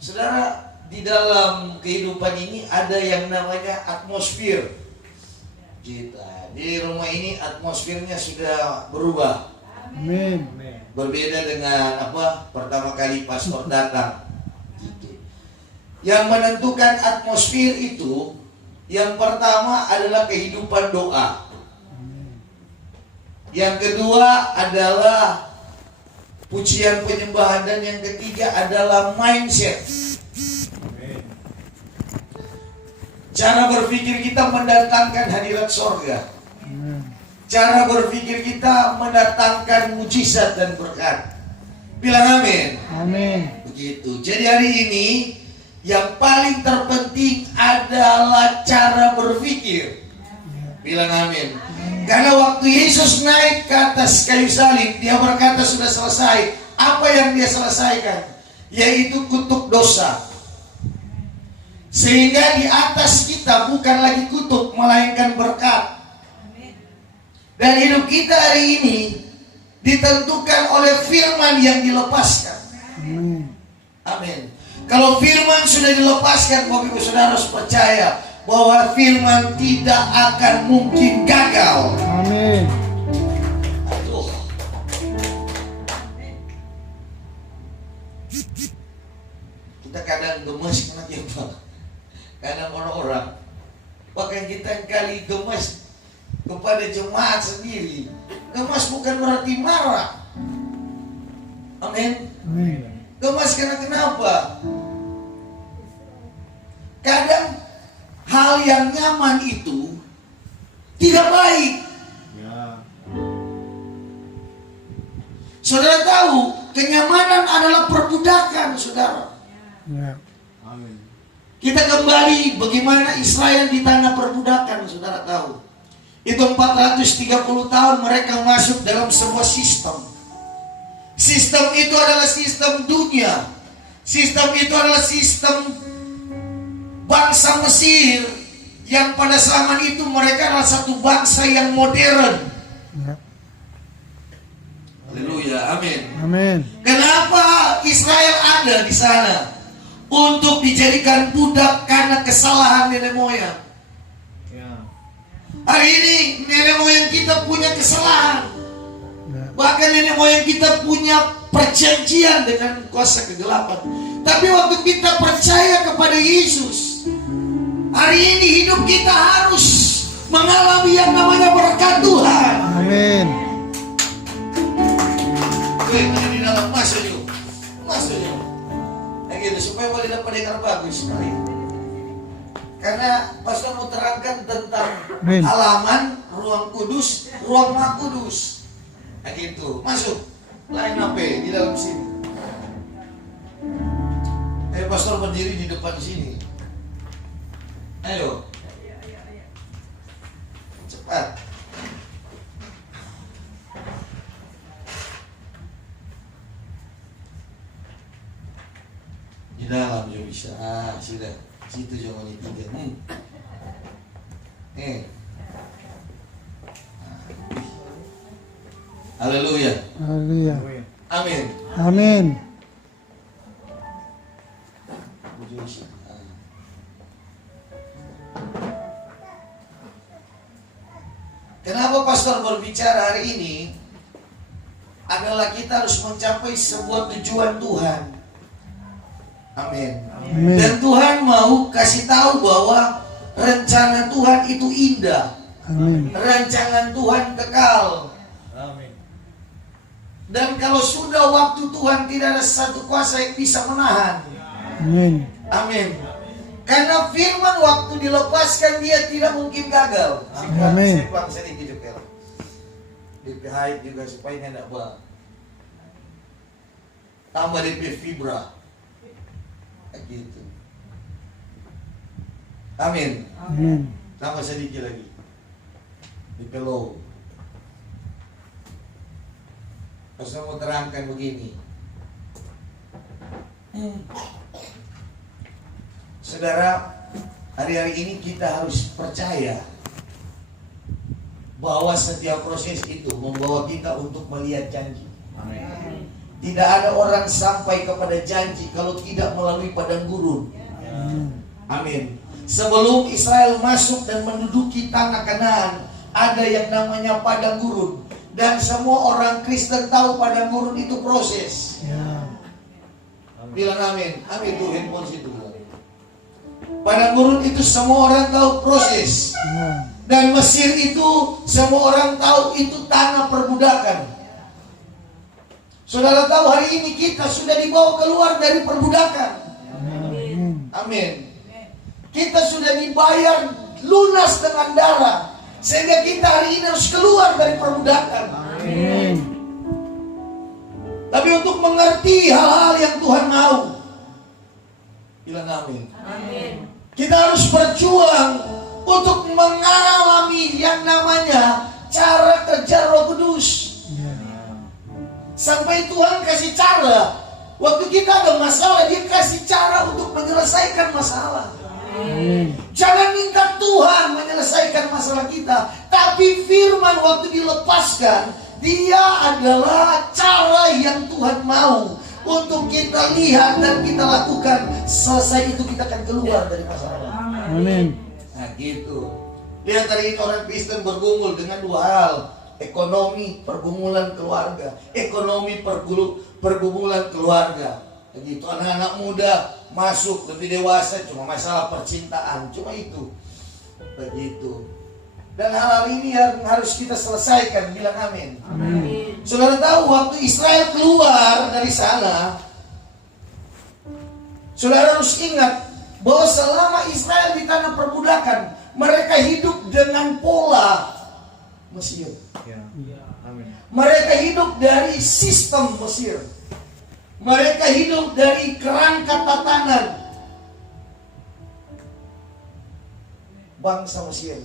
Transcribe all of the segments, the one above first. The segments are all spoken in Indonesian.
Saudara, di dalam kehidupan ini ada yang namanya atmosfer kita. Di rumah ini atmosfernya sudah berubah. Amin. Berbeda dengan pertama kali pastor datang. Gitu. Yang menentukan atmosfer itu, yang pertama adalah kehidupan doa. Yang kedua adalah pujian penyembahan, dan yang ketiga adalah mindset. Cara berpikir kita mendatangkan hadirat sorga. Cara berpikir kita mendatangkan mujizat dan berkat. Bilang amin. Amin. Begitu. Jadi hari ini yang paling terpenting adalah cara berpikir. Bilang amin. Karena waktu Yesus naik ke atas kayu salib, dia berkata sudah selesai. Apa yang dia selesaikan? Yaitu kutuk dosa. Sehingga di atas kita bukan lagi kutuk, melainkan berkat. Dan hidup kita hari ini ditentukan oleh firman yang dilepaskan. Amin. Amin. Kalau firman sudah dilepaskan, Bapak Ibu Saudara harus percaya bahwa firman tidak akan mungkin gagal. Amin. Aduh. Kita kadang gemes karena kita, kadang orang-orang bahkan kita yang kali gemes kepada jemaat sendiri. Gemas bukan berarti marah. Amin. Amin. Gemas karena kenapa? Kadang hal yang nyaman itu tidak baik. Saudara tahu, kenyamanan adalah perbudakan, saudara. Ya. Amin. Kita kembali bagaimana Israel di tanah perbudakan, saudara tahu. Itu 430 tahun mereka masuk dalam sebuah sistem. Sistem itu adalah sistem dunia. Sistem itu adalah sistem bangsa Mesir, yang pada zaman itu mereka adalah satu bangsa yang modern. Ya. Haleluya, amin. Amin. Kenapa Israel ada di sana? Untuk dijadikan budak karena kesalahan nenek moyang. Hari ini nenek moyang kita punya kesalahan. Ya. Bahkan nenek moyang kita punya perjanjian dengan kuasa kegelapan. Tapi waktu kita percaya kepada Yesus, hari ini hidup kita harus mengalami yang namanya berkat Tuhan. Amin. Di dalam masuk yuk. Kayak gitu supaya boleh dapat dengar bagus. Karena pastor mau terangkan tentang Amin. halaman, ruang kudus, ruang maha kudus. Kayak gitu. Masuk. Lain apa di dalam sini. Pastor berdiri di depan sini. Ayo. Cepat. Di dalam juga bisa. Sudah. Situ jangan tiga. Haleluya. Haleluya. Amin. Amin. Kenapa pastor berbicara hari ini? Adalah kita harus mencapai sebuah tujuan Tuhan. Amin. Amin. Dan Tuhan mau kasih tahu bahwa rencana Tuhan itu indah. Amin. Rancangan Tuhan kekal. Amin. Dan kalau sudah waktu Tuhan, tidak ada satu kuasa yang bisa menahan. Amin. Amin. Karena firman waktu dilepaskan dia tidak mungkin gagal. Amin. Saya sedikit juga. DP juga supaya tidak bang. Tambah DP fibra. Gitu. Amin. Amin. Tambah sedikit lagi. DP low. Saya mau terangkan begini. Saudara, hari-hari ini kita harus percaya bahwa setiap proses itu membawa kita untuk melihat janji. Amin. Tidak ada orang sampai kepada janji kalau tidak melalui padang gurun. Amin. Sebelum Israel masuk dan menduduki tanah Kanaan, ada yang namanya padang gurun. Dan semua orang Kristen tahu padang gurun itu proses. Bilang amin. Amin tuh handphone situ. Padang gurun itu semua orang tahu proses. Dan Mesir itu semua orang tahu itu tanah perbudakan. Saudara tahu hari ini kita sudah dibawa keluar dari perbudakan. Amin. Kita sudah dibayar lunas dengan darah, sehingga kita hari ini harus keluar dari perbudakan. Amin. Tapi untuk mengerti hal-hal yang Tuhan mau, bilang amin. Amin. Kita harus berjuang untuk mengalami yang namanya cara kerja Roh Kudus. Sampai Tuhan kasih cara. Waktu kita ada masalah, Dia kasih cara untuk menyelesaikan masalah. Jangan minta Tuhan menyelesaikan masalah kita, tapi firman waktu dilepaskan, dia adalah cara yang Tuhan mau untuk kita lihat dan kita lakukan. Selesai itu kita akan keluar dari masalah. Amin. Nah gitu. Lihat hari ini orang Kristen bergumul dengan dua hal: ekonomi, pergumulan keluarga. Ekonomi, pergumulan keluarga. Begitu. Anak-anak muda masuk lebih dewasa cuma masalah percintaan, cuma itu. Begitu. Dan hal-hal ini yang harus kita selesaikan. Bilang amin. Amin. Saudara tahu waktu Israel keluar dari sana, saudara harus ingat bahwa selama Israel di tanah perbudakan, mereka hidup dengan pola Mesir. Mereka hidup dari sistem Mesir. Mereka hidup dari kerangka tatanan bangsa Mesir.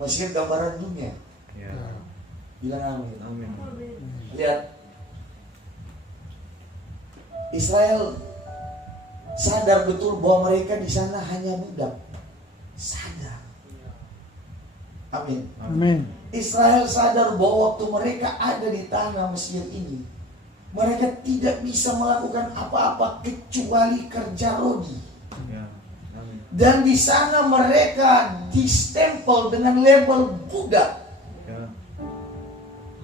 Mesir gambaran dunia. Bilang amin. Lihat, Israel sadar betul bahwa mereka di sana hanya budak. Sadar. Amin. Amin. Israel sadar bahwa waktu mereka ada di tanah Mesir ini, mereka tidak bisa melakukan apa-apa kecuali kerja rodi. Dan di sana mereka distempel dengan label budak.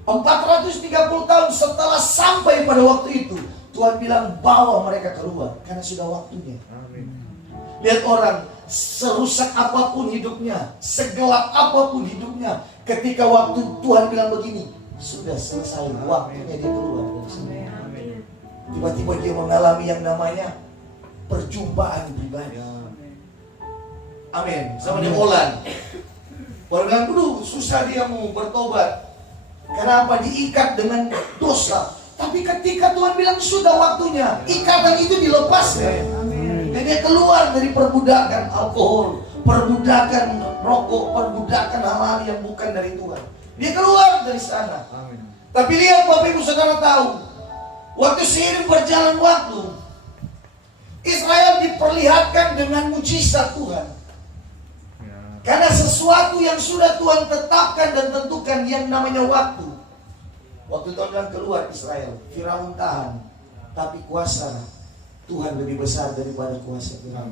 430 tahun setelah sampai pada waktu itu, Tuhan bilang bawa mereka keluar karena sudah waktunya. Lihat orang, serusak apapun hidupnya, segelap apapun hidupnya, ketika waktu Tuhan bilang begini, sudah selesai, waktunya dia keluar dari sini. Tiba-tiba dia mengalami yang namanya perjumpaan pribadi. Amin. Sama dia Olan. Orang bilang dulu susah dia mau bertobat. Kenapa? Diikat dengan dosa. Tapi ketika Tuhan bilang sudah waktunya, ikatan itu dilepaskan. Dan dia keluar dari perbudakan alkohol, perbudakan rokok, perbudakan hal-hal yang bukan dari Tuhan. Dia keluar dari sana. Tapi lihat Bapak Ibu Saudara tahu, waktu seiring berjalan waktu, Israel diperlihatkan dengan mujizat Tuhan. Karena sesuatu yang sudah Tuhan tetapkan dan tentukan yang namanya waktu. Waktu Tuhan bilang keluar Israel, Firaun tahan, tapi kuasa Tuhan lebih besar daripada kuasa Firaun.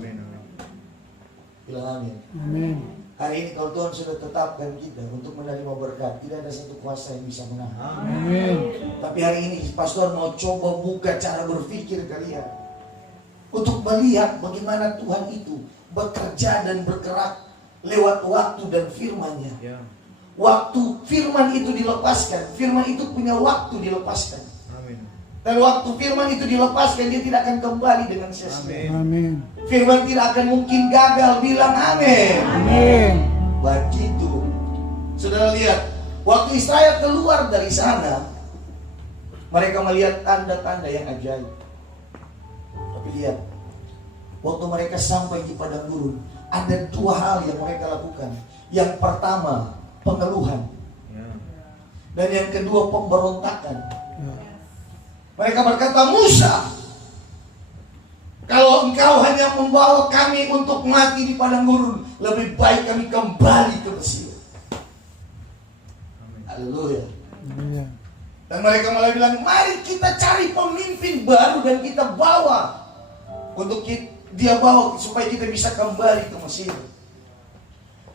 Bilang amin. Amin. Hari ini kalau Tuhan sudah tetapkan kita untuk menerima berkat, tidak ada satu kuasa yang bisa menahan. Amin. Tapi hari ini pastor mau coba buka cara berpikir kalian untuk melihat bagaimana Tuhan itu bekerja dan bergerak lewat waktu dan firman-Nya. Waktu firman itu dilepaskan, firman itu punya waktu dilepaskan. Dan waktu firman itu dilepaskan, dia tidak akan kembali dengan sia-sia. Amin. Firman tidak akan mungkin gagal. Bilang amin. Amin. Begitu. Saudara lihat, waktu Israel keluar dari sana, mereka melihat tanda-tanda yang ajaib. Tapi lihat, waktu mereka sampai di padang gurun, ada dua hal yang mereka lakukan. Yang pertama, pengeluhan. Dan yang kedua, pemberontakan. Mereka berkata, Musa, kalau engkau hanya membawa kami untuk mati di padang gurun, lebih baik kami kembali ke Mesir. Haleluya. Dan mereka mulai bilang, mari kita cari pemimpin baru dan kita bawa. Dia bawa supaya kita bisa kembali ke Mesir.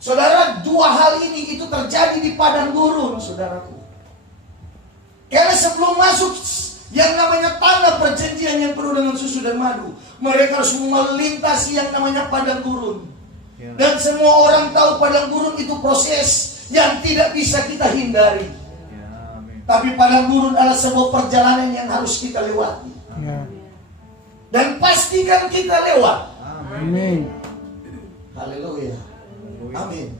Saudara, dua hal ini itu terjadi di padang gurun, saudaraku. Karena sebelum masuk yang namanya tanah perjanjian yang penuh dengan susu dan madu, mereka harus melintasi yang namanya padang gurun. Dan semua orang tahu padang gurun itu proses yang tidak bisa kita hindari. Tapi padang gurun adalah sebuah perjalanan yang harus kita lewati. Dan pastikan kita lewat. Amin. Haleluya. Amin.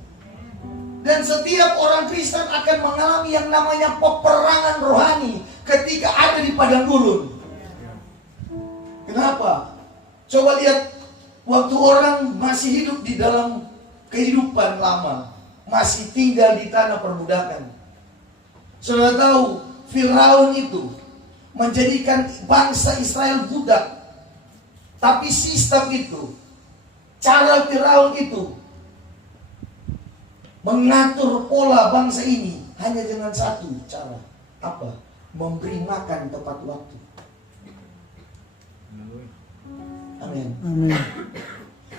Dan setiap orang Kristen akan mengalami yang namanya peperangan rohani ketika ada di padang gurun. Kenapa? Coba lihat, waktu orang masih hidup di dalam kehidupan lama, masih tinggal di tanah perbudakan. Saudara tahu, Firaun itu menjadikan bangsa Israel budak. Tapi sistem itu, cara Firaun itu mengatur pola bangsa ini hanya dengan satu cara. Apa? Memberi makan tepat waktu. Amin. Amin.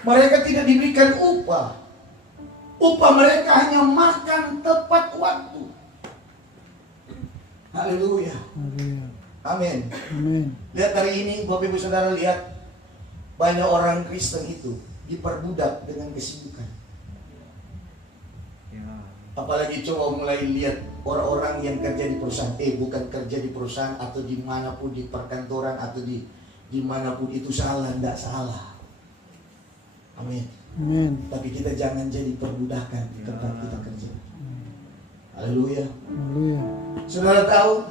Mereka tidak diberikan upah. Upah mereka hanya makan tepat waktu. Haleluya. Haleluya. Amin. Amin. Lihat hari ini, Bapak Ibu Saudara, lihat banyak orang Kristen itu diperbudak dengan kesibukan. Apalagi coba mulai lihat orang-orang yang kerja di perusahaan, bukan kerja di perusahaan atau dimanapun, di perkantoran atau dimanapun itu salah, tidak salah. Amin. Amin. Tapi kita jangan jadi perbudakan di tempat kita kerja. Haleluya. Haleluya. Saudara tahu,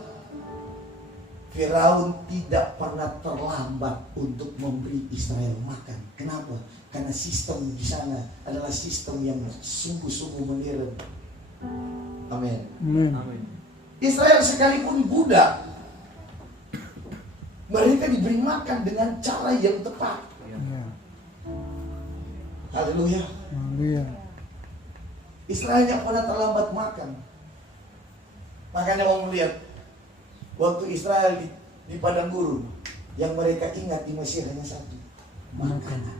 Firaun tidak pernah terlambat untuk memberi Israel makan. Kenapa? Karena sistem di sana adalah sistem yang sungguh-sungguh modern. Amin. Amin. Israel sekalipun budak, mereka diberi makan dengan cara yang tepat. Ya. Haleluya. Haleluya. Israel yang pernah terlambat makan. Makanya mau melihat waktu Israel di padang gurun, yang mereka ingat di Mesir hanya satu, makanan.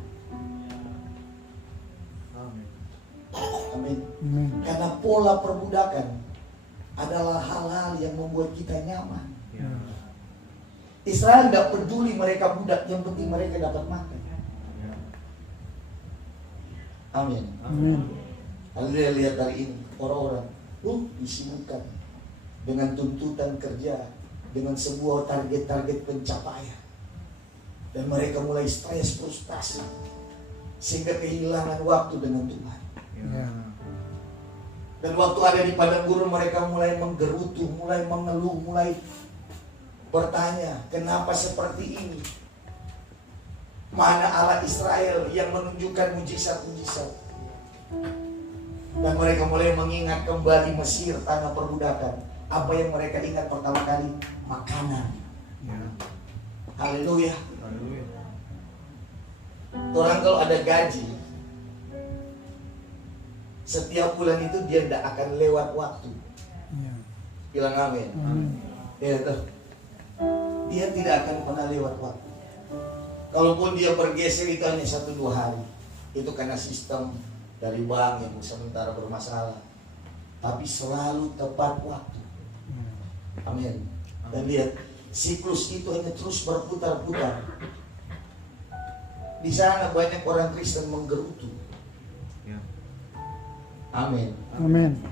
Amin. Amin. Karena pola perbudakan adalah hal-hal yang membuat kita nyaman. Ya. Israel tidak peduli mereka budak, yang penting mereka dapat makan. Amin. Amin. Haleluya. Lihat hari ini orang-orang disibukkan dengan tuntutan kerja, dengan sebuah target-target pencapaian, dan mereka mulai stres, frustasi, sehingga kehilangan waktu dengan Tuhan. Ya. Dan waktu ada di padang gurun, mereka mulai menggerutu, mulai mengeluh, mulai bertanya, kenapa seperti ini? Mana Allah Israel yang menunjukkan mujizat-mujizat? Dan mereka mulai mengingat kembali Mesir, tanah perbudakan. Apa yang mereka ingat pertama kali? Makanan. Ya. Haleluya. Haleluya. Orang kalau ada gaji, setiap bulan itu dia tidak akan lewat waktu. Ya. Bilang amin. Amin. Ya, tuh. Dia tidak akan pernah lewat waktu. Kalaupun dia bergeser itu hanya 1-2 hari. Itu karena sistem dari bank yang sementara bermasalah. Tapi selalu tepat waktu. Amin. Dan lihat, siklus itu hanya terus berputar-putar. Di sana banyak orang Kristen menggerutu. Amin. Amin.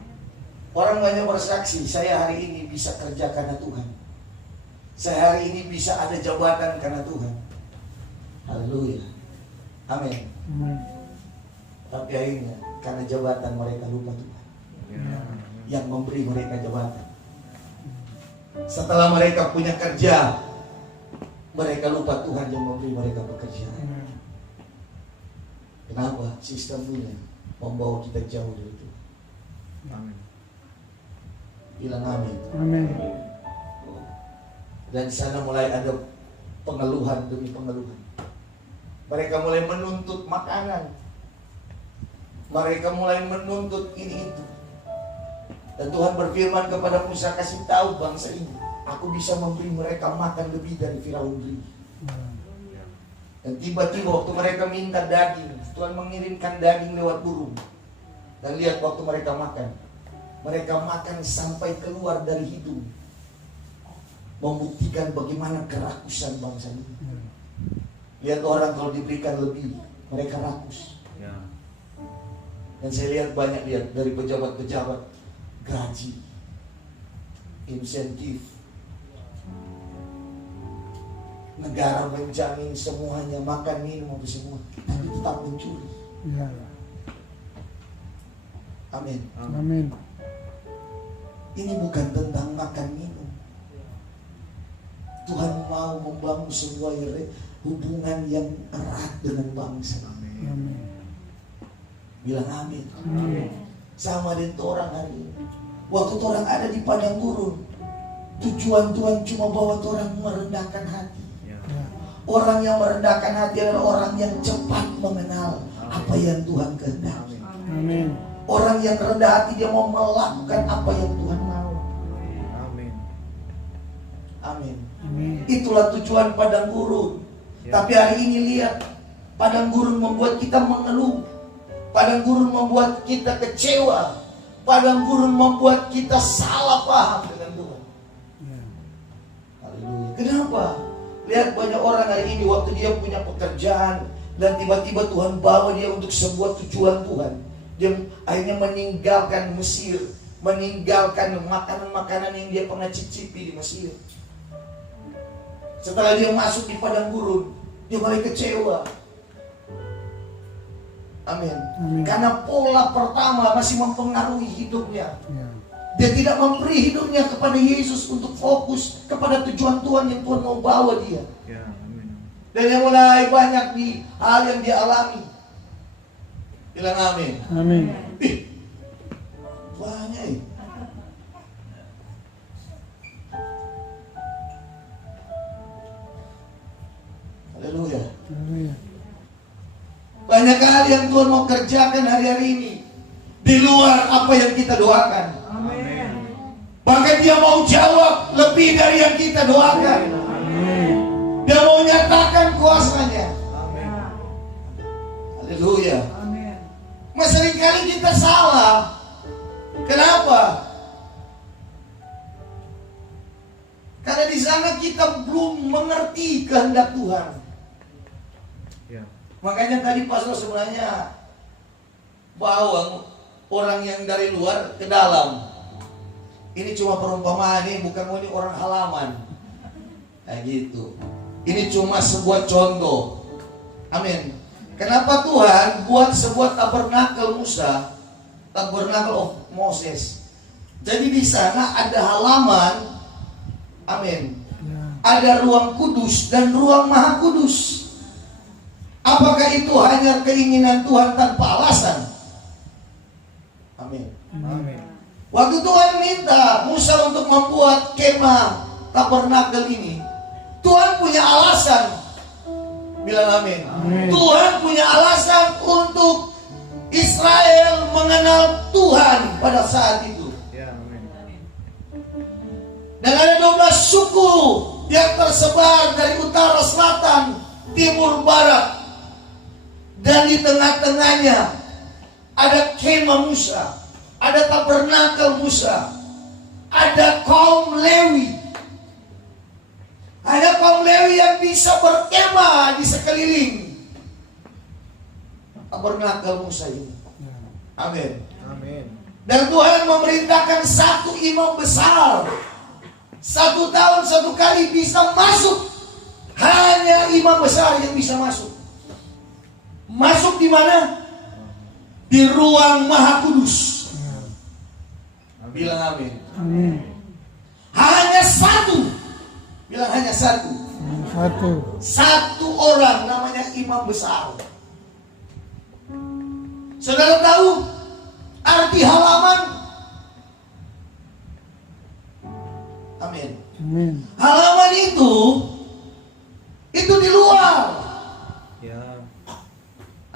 Orang banyak bersaksi, saya hari ini bisa kerja karena Tuhan. Saya hari ini bisa ada jabatan karena Tuhan. Haleluya. Amin. Amin. Tapi akhirnya karena jabatan mereka lupa Tuhan yang memberi mereka jabatan. Setelah mereka punya kerja, mereka lupa Tuhan yang memberi mereka pekerjaan. Kenapa? Sistem dunia membawa kita jauh dari Tuhan. Amin. Bilang amin. Amin. Dan di sana mulai ada pengeluhan demi pengeluhan. Mereka mulai menuntut makanan. Mereka mulai menuntut ini itu. Dan Tuhan berfirman kepada Musa, kasih tahu bangsa ini Aku bisa memberi mereka makan lebih dari Firaun beri. Ya. Dan tiba-tiba waktu mereka minta daging, Tuhan mengirimkan daging lewat burung. Dan lihat waktu mereka makan sampai keluar dari hidung. Membuktikan bagaimana kerakusan bangsa ini. Ya. Lihat orang kalau diberikan lebih, mereka rakus. Ya. Dan saya lihat banyak dari pejabat-pejabat gaji, insentif, negara menjamin semuanya, makan minum apa semua, tapi tetap mencuri. Ya. Amin. Amin. Ini bukan tentang makan minum. Tuhan mau membangun sebuah hubungan yang erat dengan bangsa. Amin. Bilang amin. Amin. Sama dengan orang hari ini. Waktu orang ada di padang gurun, tujuan Tuhan cuma bawa orang merendahkan hati. Ya. Orang yang merendahkan hati adalah orang yang cepat mengenal apa yang Tuhan kehendaki. Amin. Orang yang rendah hati dia mau melakukan apa yang Tuhan mau. Amin. Amin. Amin. Itulah tujuan padang gurun. Ya. Tapi hari ini lihat, padang gurun membuat kita mengeluh. Padang gurun membuat kita kecewa. Padang gurun membuat kita salah paham dengan Tuhan. Ya. Haleluya. Kenapa? Lihat banyak orang hari ini waktu dia punya pekerjaan dan tiba-tiba Tuhan bawa dia untuk sebuah tujuan Tuhan. Dia akhirnya meninggalkan Mesir, meninggalkan makanan-makanan yang dia pernah cicipi di Mesir. Setelah dia masuk di padang gurun, dia mulai kecewa. Amin. Amin. Karena pola pertama masih mempengaruhi hidupnya. Ya. Dia tidak memberi hidupnya kepada Yesus untuk fokus kepada tujuan Tuhan yang Tuhan mau bawa dia. Ya. Amin. Dan yang mulai banyak di hal yang dia alami. Bilang amin. Amin. Ih, banyak ya. Haleluya. Haleluya. Banyak hal yang Tuhan mau kerjakan hari-hari ini di luar apa yang kita doakan. Amin. Bahkan dia mau jawab lebih dari yang kita doakan. Amin. Dia mau nyatakan kuasanya. Amin. Haleluya. Amin. Mas, seringkali kita salah. Kenapa? Karena di sana kita belum mengerti kehendak Tuhan. Ya. Makanya tadi pastor sebenarnya bawa orang yang dari luar ke dalam. Ini cuma perumpamaan, ini bukan ini orang halaman. Kayak gitu. Ini cuma sebuah contoh. Amin. Kenapa Tuhan buat sebuah tabernakel Musa, tabernakel of Moses. Jadi di sana ada halaman. Amin. Ya. Ada ruang kudus dan ruang maha kudus. Apakah itu hanya keinginan Tuhan tanpa alasan? Amin. Amin. Waktu Tuhan minta Musa untuk membuat kemah tabernakel ini, Tuhan punya alasan. Bilang amin. Amin. Tuhan punya alasan untuk Israel mengenal Tuhan pada saat itu. Ya. Amin. Dan ada 12 suku yang tersebar dari utara, selatan, timur, barat. Dan di tengah-tengahnya ada kemah Musa, ada tabernakel Musa, ada kaum Lewi. Ada kaum Lewi yang bisa berkemah di sekeliling tabernakel Musa ini. Ya. Amin. Amin. Dan Tuhan memerintahkan satu imam besar, 1 tahun 1 kali bisa masuk. Hanya imam besar yang bisa masuk. Masuk di mana? Di ruang maha kudus. Ya. Bilang amin. Amin. Hanya satu. Bilang hanya satu. Satu. Satu orang namanya imam besar. Saudara tahu arti halaman? Amin. Amin. Halaman itu di luar. Ya.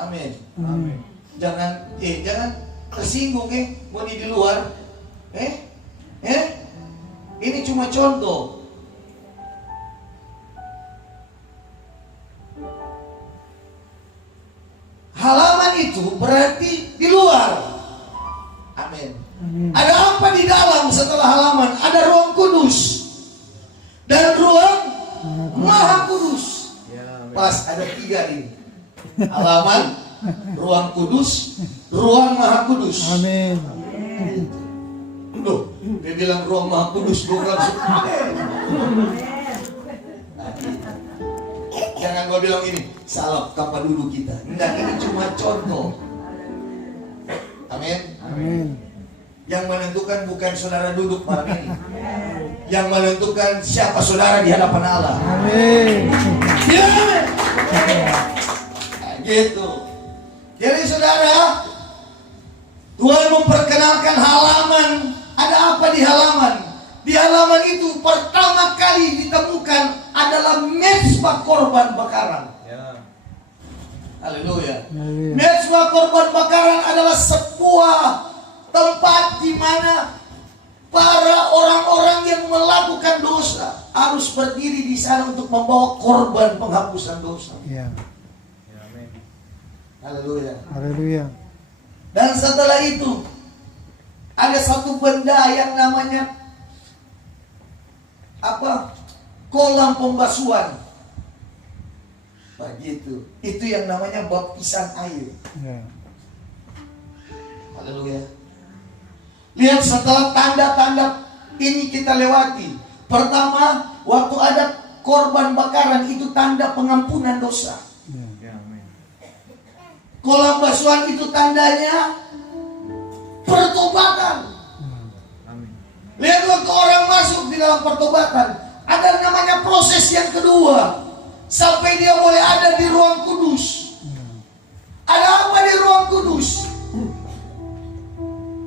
Amin. Amin. Jangan tersinggung mau di luar. Ini cuma contoh. itu berarti di luar. Amin. Ada apa di dalam setelah halaman? Ada ruang kudus dan ruang maha kudus. Ya, amin. Pas ada 3 ini. Halaman, ruang kudus, ruang maha kudus. Amin. Loh, dia bilang ruang maha kudus, bukan. Jangan gua bilang ini, salah tempat duduk kita. Enggak, ini cuma contoh. Amin. Amin. Yang menentukan bukan saudara duduk malam ini. Yang menentukan siapa saudara di hadapan Allah. Amin. Ya. Nah, gitu. Jadi saudara, Tuhan memperkenalkan halaman. Ada apa di halaman? Di halaman itu pertama kali ditemukan adalah mezbah korban bakaran. Ya. Haleluya. Haleluya. Mezbah korban bakaran adalah sebuah tempat di mana para orang-orang yang melakukan dosa harus berdiri di sana untuk membawa korban penghapusan dosa. Ya. Ya, amin. Haleluya. Haleluya. Dan setelah itu ada satu benda yang namanya apa? Kolam pembasuhan. Begitu. Itu yang namanya baptisan air. Ya. Haleluya. Lihat setelah tanda-tanda ini kita lewati. Pertama, waktu ada korban bakaran itu tanda pengampunan dosa. Ya. Ya, amin. Kolam basuhan itu tandanya pertobatan. Amin. Lihat waktu orang masuk di dalam pertobatan, ada namanya proses yang kedua. Sampai dia boleh ada di ruang kudus. Ada apa di ruang kudus?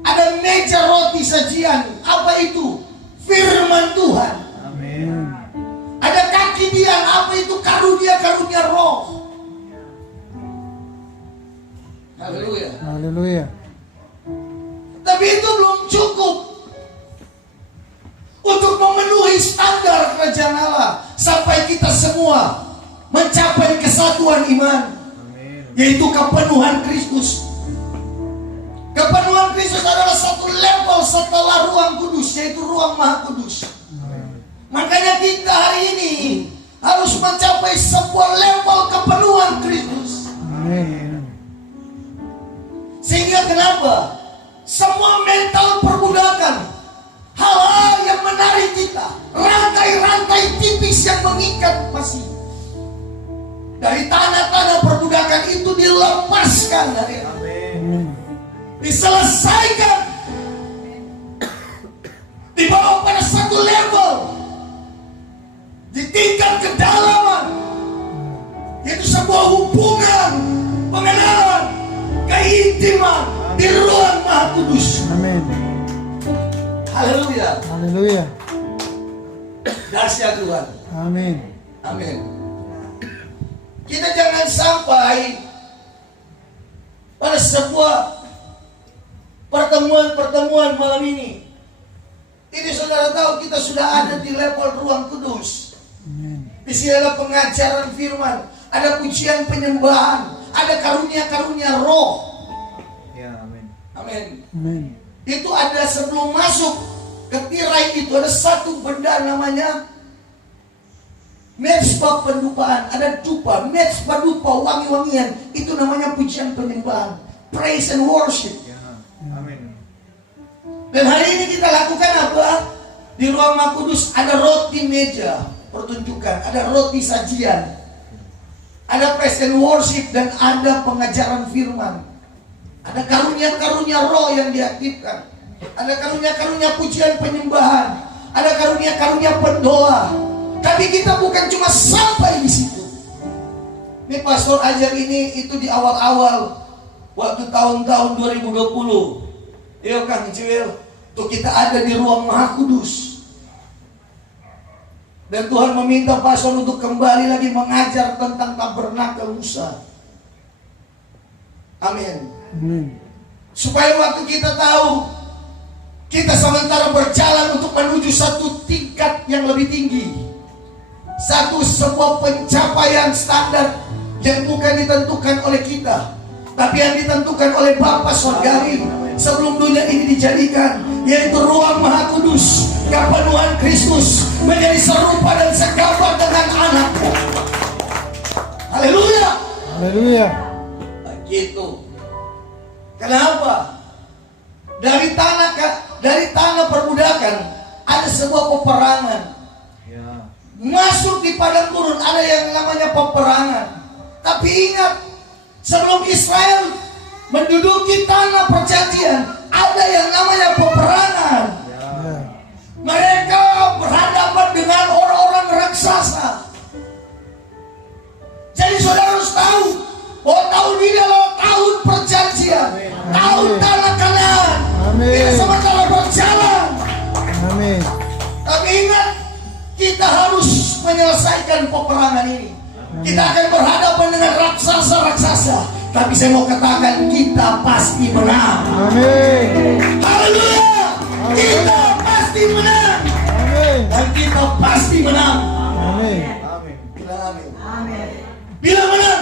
Ada meja roti sajian. Apa itu? Firman Tuhan. Amin. Ada kaki dia. Apa itu? Karunia-karunia roh. Haleluya. Haleluya. Tapi itu belum cukup untuk memenuhi standar kerajaan Allah sampai kita semua mencapai kesatuan iman, Amin. yaitu kepenuhan Kristus. Kepenuhan Kristus adalah satu level setelah ruang kudus, yaitu ruang maha kudus. Makanya kita hari ini harus mencapai sebuah level kepenuhan Kristus. Amin. Sehingga kenapa? Semua mental perbudakan, hal-hal yang menarik kita, rantai-rantai tipis yang mengikat masih dari tanah-tanah perbudakan itu dilepaskan dari Amin. diselesaikan, dibawa pada satu level, di tingkat kedalaman, yaitu sebuah hubungan, pengenalan, keintiman di ruang maha kudus. Amin. Haleluya. Haleluya. Dahsyat Tuhan. Amin. Amin. Kita jangan sampai pada sebuah pertemuan malam ini. Ini saudara tahu kita sudah ada di level ruang kudus. Amin. Di sini ada pengajaran firman, ada pujian penyembahan, ada karunia-karunia roh. Ya, amin. Amin. Amin. Itu ada sebelum masuk ke tirai itu ada satu benda namanya mezbah pendupaan. Ada dupa, mezbah dupa, wangi-wangian. Itu namanya pujian penyembahan, praise and worship. Ya, amin. Dan hari ini kita lakukan apa? Di ruang maha kudus ada roti meja pertunjukan, ada roti sajian, ada praise and worship, dan ada pengajaran firman. Ada karunia-karunia roh yang diaktifkan. Ada karunia-karunia pujian penyembahan. Ada karunia-karunia pendoa. Tapi kita bukan cuma sampai di situ. Ini pastor ajar ini itu di awal-awal waktu tahun-tahun 2020. Iya Kang Joel, tuh kita ada di ruang maha kudus. Dan Tuhan meminta pastor untuk kembali lagi mengajar tentang tabernakel Musa. Amin. Amin. Supaya waktu kita tahu, kita sementara berjalan untuk menuju satu tingkat yang lebih tinggi, sebuah pencapaian standar yang bukan ditentukan oleh kita, tapi yang ditentukan oleh Bapa Surgawi sebelum dunia ini dijadikan, yaitu ruang Maha Kudus, kepenuhan Kristus menjadi serupa dan segambar dengan anakku. Haleluya. Haleluya. Begitu. Kenapa? Dari tanah perbudakan ada sebuah peperangan. Ya. Masuk di padang gurun ada yang namanya peperangan. Tapi ingat, sebelum Israel menduduki tanah perjanjian, ada yang namanya peperangan. Ya. Mereka berhadapan dengan orang-orang raksasa. Jadi saudara harus tahu bahwa tahun ini adalah tahun perjanjian, tahun tanah Kanaan. Amin. Kita sementara berjalan. Amin. Tapi ingat, kita harus menyelesaikan peperangan ini. Kita akan berhadapan dengan raksasa-raksasa. Tapi saya mau katakan, kita pasti menang. Amin. Haleluya. Kita pasti menang. Amin. Dan kita pasti menang. Amin. Amin. Bilang amin. Bilang menang.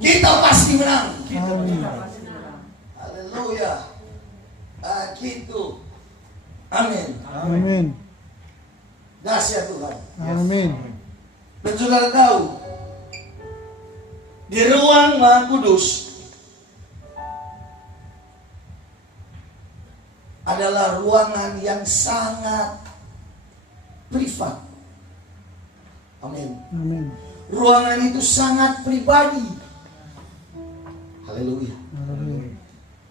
Kita pasti menang. Amin. Haleluya. Gitu. Amin. Amin. Dahsyat Tuhan. Amin. Dan saudara tahu, di ruang Maha Kudus adalah ruangan yang sangat privat. Amin. Amin. Ruangan itu sangat pribadi. Haleluya. Haleluya.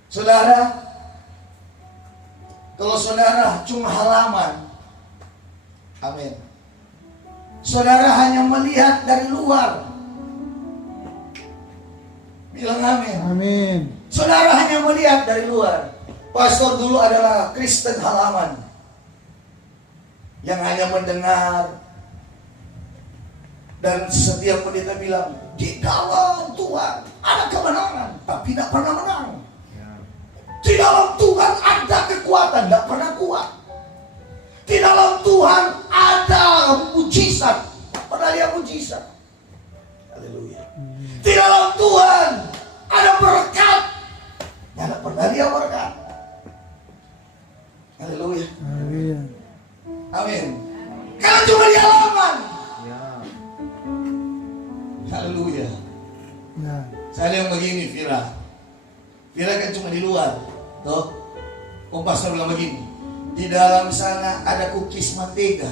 Saudara, kalau saudara cuma halaman, amin, saudara hanya melihat dari luar, bilang amin. Amin. Saudara hanya melihat dari luar. Pastor dulu adalah Kristen halaman yang hanya mendengar, dan setiap pendeta bilang di dalam Tuhan ada kemenangan, tapi tidak pernah menang. Ya. Di dalam Tuhan ada kekuatan, tidak pernah kuat. Di dalam Tuhan ada mujizat, tidak pernah lihat mujizat. Haleluya. Di dalam Tuhan ada berkat, tidak pernah lihat berkat. Haleluya. Haleluya. Amin. Karena cuma di halaman. Ya. Haleluya. Ya. Saya bilang begini, Vira kan cuma di luar, toh. Pastor bilang begini, di dalam sana ada kukis mentega.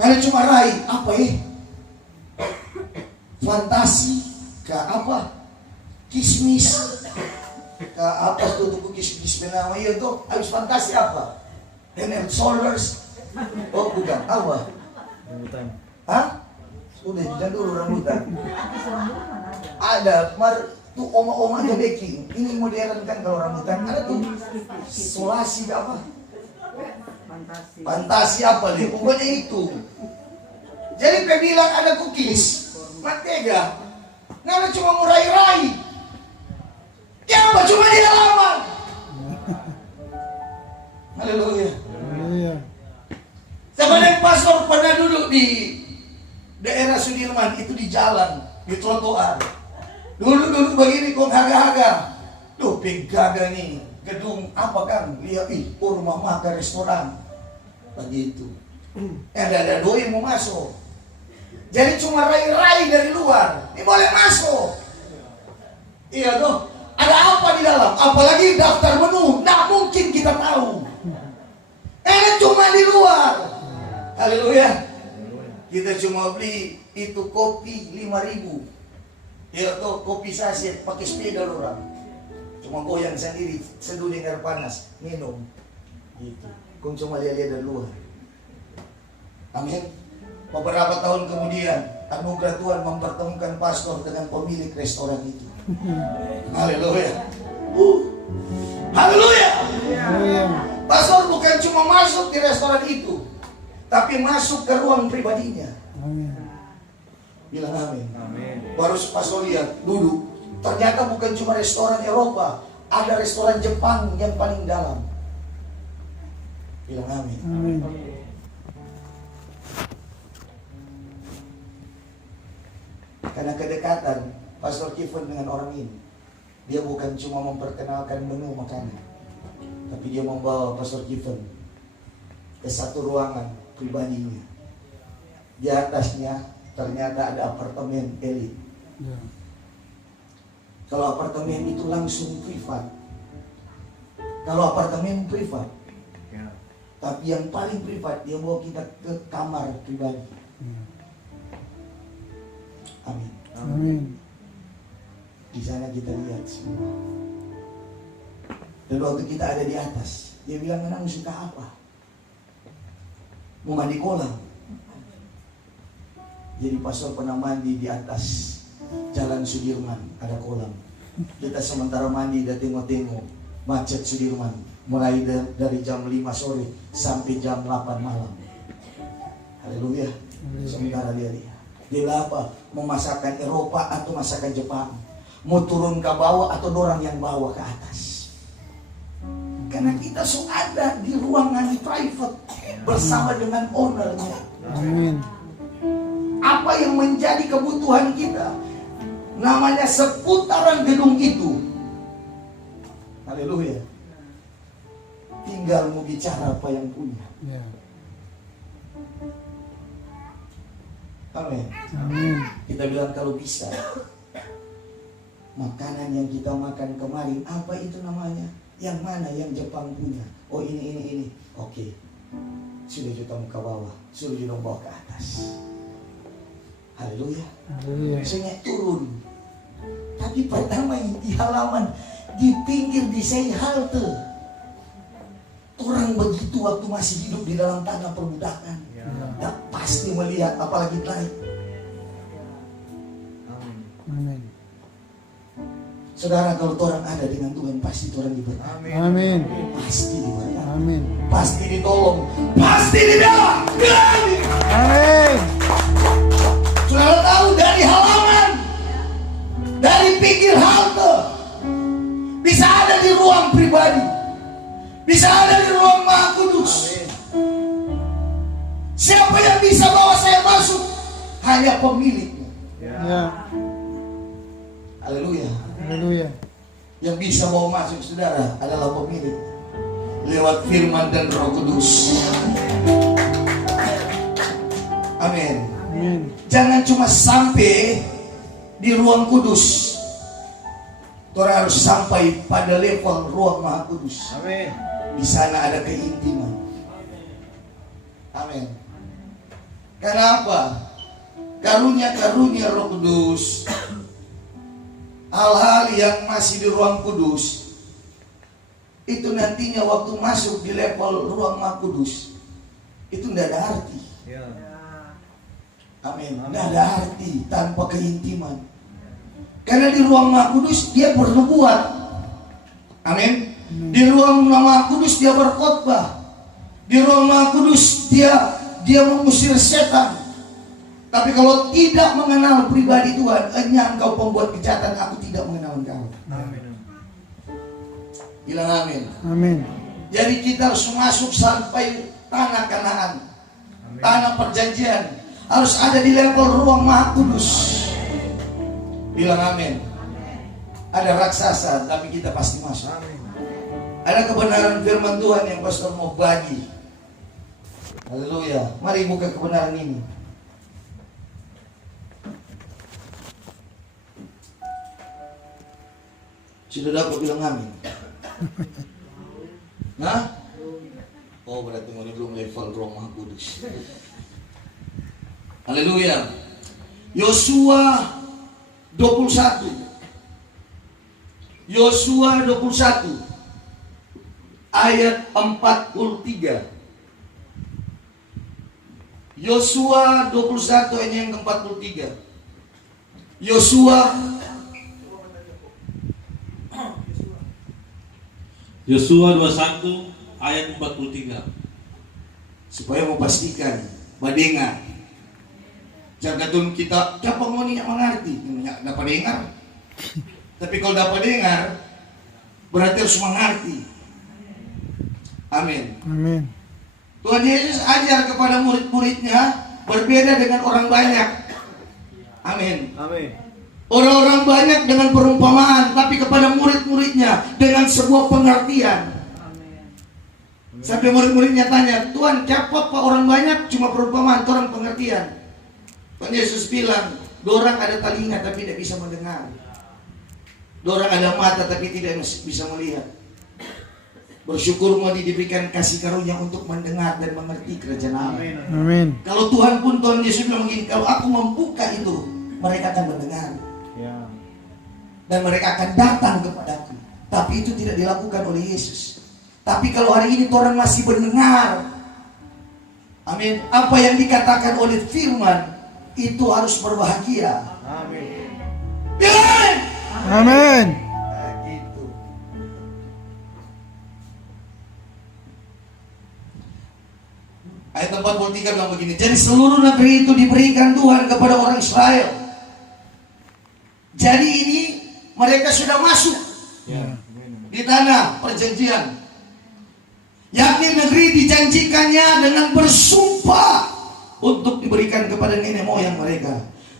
Nggak ada cuma rai, apa ya? Fantasi, ke apa? Kismis, ke apa tuh kukis benama itu tuh? Habis fantasi apa? Head and shoulders. Oh bukan, apa? Rambutan. Hah? Udah jangan dulu rambutan. Ada, tuh oma-oma aja baking. Ini modern kan kalau rambutan. Ada tuh solasi apa? Fantasi apa nih? Pokoknya itu. Jadi saya bilang ada cookies, mentega. Nggak cuma murai-rai. Ya apa? Cuma di halaman. Haleluya. Haleluya. Sebenarnya pastor pernah duduk di daerah Sudirman, itu di jalan, di trotoar. Duduk begini kok haga-haga. Tuh pegaga nih, gedung apa kan? Lihat, rumah makan restoran. Begitu. Ada doi mau masuk. Jadi cuma rai-rai dari luar. Ini boleh masuk. Iya tuh. Ada apa di dalam? Apalagi daftar menu. Nggak mungkin kita tahu. Cuma di luar. Haleluya. Kita cuma beli itu kopi 5.000. Ya tuh kopi saset pakai sepeda orang. Cuma goyang sendiri, seduh dengan air panas, minum. Gitu. Kau cuma lihat-lihat dari luar. Amin. Beberapa tahun kemudian, anugerah Tuhan mempertemukan pastor dengan pemilik restoran itu. Haleluya. Haleluya. Haleluya. Pastor bukan cuma masuk di restoran itu, tapi masuk ke ruang pribadinya. Amin. Bilang amin. Amin. Baru pastor lihat, duduk. Ternyata bukan cuma restoran Eropa, ada restoran Jepang yang paling dalam. Bilang amin. Amin. Karena kedekatan, Pastor Kevin dengan orang ini. Dia bukan cuma memperkenalkan menu makanan, tapi dia membawa Pastor Kevin ke satu ruangan pribadinya. Di atasnya ternyata ada apartemen elit. Ya. Kalau apartemen itu langsung privat. Kalau apartemen privat, Ya. tapi yang paling privat dia bawa kita ke kamar pribadi. Ya. Amin. Amin. Di sana kita lihat semua. Dan waktu kita ada di atas, dia bilang, "Menang suka apa? Mau mandi kolam." Jadi pastor pernah mandi di atas Jalan Sudirman, ada kolam. Kita sementara mandi dan tengok-tengok macet Sudirman, mulai dari jam 5 sore sampai jam 8 malam. Haleluya. Sementara dia lihat. Dia apa? Mau masakan Eropa atau masakan Jepang? Mau turun ke bawah atau dorang yang bawa ke atas? Karena kita sudah ada di ruangan private bersama dengan ownernya. Amin. Apa yang menjadi kebutuhan kita? Namanya seputaran gedung itu. Haleluya. Tinggal mau bicara apa yang punya. Ya. Amin. Amin. Kita bilang kalau bisa, makanan yang kita makan kemarin, apa itu namanya? Yang mana yang Jepang punya? Oh ini. Oke. Sudah kita muka bawah, sudah kita bawa ke atas. Haleluya. Haleluya. Sehingga turun. Tapi pertama di halaman, di pinggir di saya halte. Orang begitu waktu masih hidup di dalam tanah perbudakan. Ya. Tak pasti melihat apalagi naik. Amin. Amin. Saudara, kalau orang ada dengan Tuhan pasti orang diberkati. Amin. Amin. Pasti diberkati. Amin. Pasti ditolong. Pasti dibela. Amin. Saudara tahu dari halaman, dari pinggir halte, bisa ada di ruang pribadi, bisa ada di ruang Maha Kudus. Siapa yang bisa bawa saya masuk? Hanya pemiliknya. Ya. Haleluya. Haleluya. Yang bisa bawa masuk saudara adalah pemilik, lewat firman dan Roh Kudus. Amin. Amin. Jangan cuma sampai di ruang kudus, orang harus sampai pada level ruang Maha Kudus. Amin. Di sana ada keintiman. Amin. Karena apa? Karunia-karunia Roh Kudus, hal-hal yang masih di ruang kudus, itu nantinya waktu masuk di level ruang Maha Kudus, itu tidak ada arti. Ya. Amin. Tidak ada arti tanpa keintiman. Karena di ruang Maha Kudus dia bernubuat. Amin. Di ruang Maha Kudus dia berkhotbah. Di ruang Maha Kudus dia mengusir setan. Tapi kalau tidak mengenal pribadi Tuhan, hanya engkau pembuat kejahatan, aku tidak mengenal engkau. Amin. Bilang amin. Amin. Jadi kita harus masuk sampai tanah Kanaan, Amin. tanah perjanjian. Harus ada di level ruang Maha Kudus. Bilang amin. Ada raksasa, tapi kita pasti masuk. Amin. Ada kebenaran firman Tuhan yang pastor mau bagi. Haleluya. Mari buka kebenaran ini. Sudah dapat bilang amin. Nah? Oh, berarti mau belum level ruang Maha Kudus. Haleluya. Yosua 21. Yosua 21 ayat 43. Yosua 21 ayat yang ke-43. Yosua 21 ayat 43. Supaya memastikan badengar. Jangan kita siapa mau nih mengerti, dapat dengar. Tapi kalau dapat dengar berarti harus mengerti. Amin. Amin. Tuhan Yesus ajar kepada murid-muridnya berbeda dengan orang banyak. Amin. Amin. Orang-orang banyak dengan perumpamaan, tapi kepada murid-muridnya dengan sebuah pengertian. Sampai murid-muridnya tanya, Tuhan, kenapa Pak orang banyak cuma perumpamaan, orang pengertian? Tuhan Yesus bilang, dorang ada telinga tapi tidak bisa mendengar. Dorang ada mata tapi tidak bisa melihat. Bersyukur mau diberikan kasih karunia untuk mendengar dan mengerti kerajaan Allah. Amin. Kalau Tuhan pun, Tuhan Yesus bilang begini, kalau aku membuka itu, mereka akan mendengar. Ya. Dan mereka akan datang kepadaku. Tapi itu tidak dilakukan oleh Yesus. Tapi kalau hari ini orang masih mendengar, amin, apa yang dikatakan oleh firman, itu harus berbahagia. Amin. Amin. Amin. Nah, gitu. Ayat 43 bilang begini, jadi seluruh negeri itu diberikan Tuhan kepada orang Israel. Jadi ini mereka sudah masuk Ya. di tanah perjanjian, yakni negeri dijanjikannya dengan bersumpah untuk diberikan kepada nenek moyang mereka.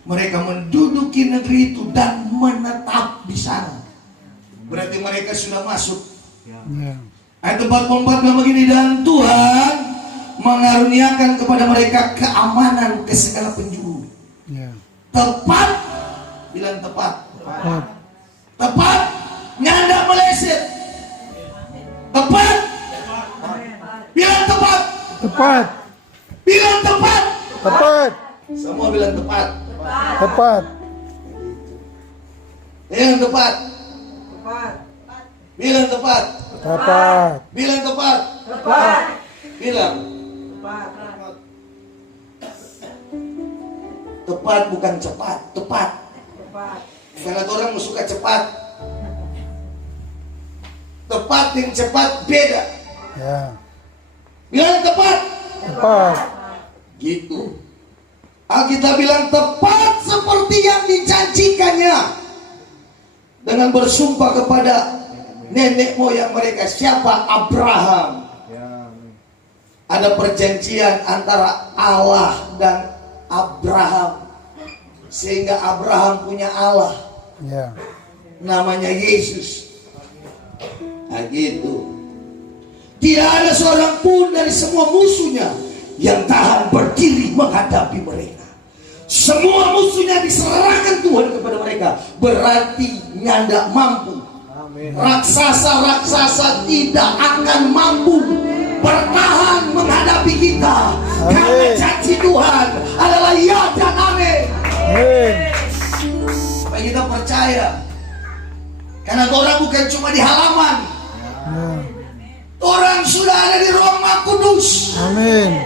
Mereka menduduki negeri itu dan menetap di sana. Berarti mereka sudah masuk. Ya. Ayat 44 bilang begini, dan Tuhan mengaruniakan kepada mereka keamanan ke segala penjuru. Ya. Tepat, bilang tepat. Tepat. Tepat, nyanda meleset. Tepat, bilang tepat. Tepat. Bilang tepat. Tepat. Semua bilang tepat. Tepat. Bilang tepat. Bilang tepat. Tepat. Bilang tepat. Bilang tepat, bukan cepat. Tepat. Karena orang suka cepat. Tepat yang cepat beda. Ya. Bilang tepat. Tepat. Gitu. Alkitab bilang tepat seperti yang dijanjikannya dengan bersumpah kepada nenek moyang mereka. Siapa? Abraham. Ya. Ada perjanjian antara Allah dan Abraham, sehingga Abraham punya Allah, Ya. namanya Yesus. Nah gitu. Tidak ada seorang pun dari semua musuhnya yang tahan berdiri menghadapi mereka. Semua musuhnya diserahkan Tuhan kepada mereka. Berarti nyanda mampu. Amin. Raksasa-raksasa tidak akan mampu bertahan menghadapi kita. Karena janji Tuhan adalah ya dan amin. Amin. Supaya kita percaya. Karena orang bukan cuma di halaman, Ya. orang sudah ada di ruang Maha Kudus. Amin.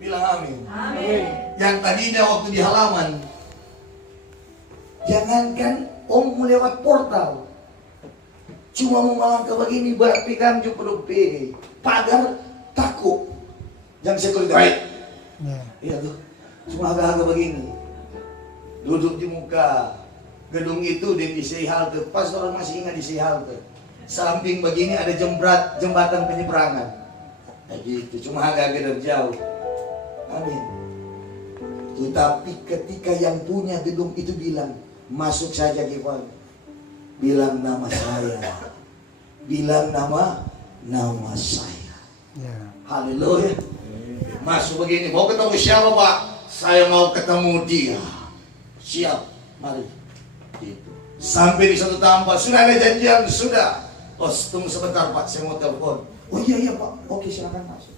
Bilang amin. Yang tadinya waktu di halaman, jangankan om mau lewat portal, cuma mau melangkah begini, berpegang jumpa pagar takut. Jangan security right. Ya. Iya tuh, cuma agak-agak begini, duduk di muka gedung itu dan di sei halte. Pas orang masih ingat di sei halte, samping begini ada jembatan penyeberangan. Kayak gitu, cuma agak-agak dari jauh. Amin. Tetapi ketika yang punya gedung itu bilang, masuk saja Kifan. Bilang nama saya. Bilang nama saya. Ya. Haleluya. Masuk begini, mau ketemu siapa Pak? Saya mau ketemu dia. Siap, mari. Gitu. Sampai di satu tempat, sudah ada janjian, sudah. Oh, tunggu sebentar Pak, saya mau telepon. Oh iya Pak, oke silakan masuk.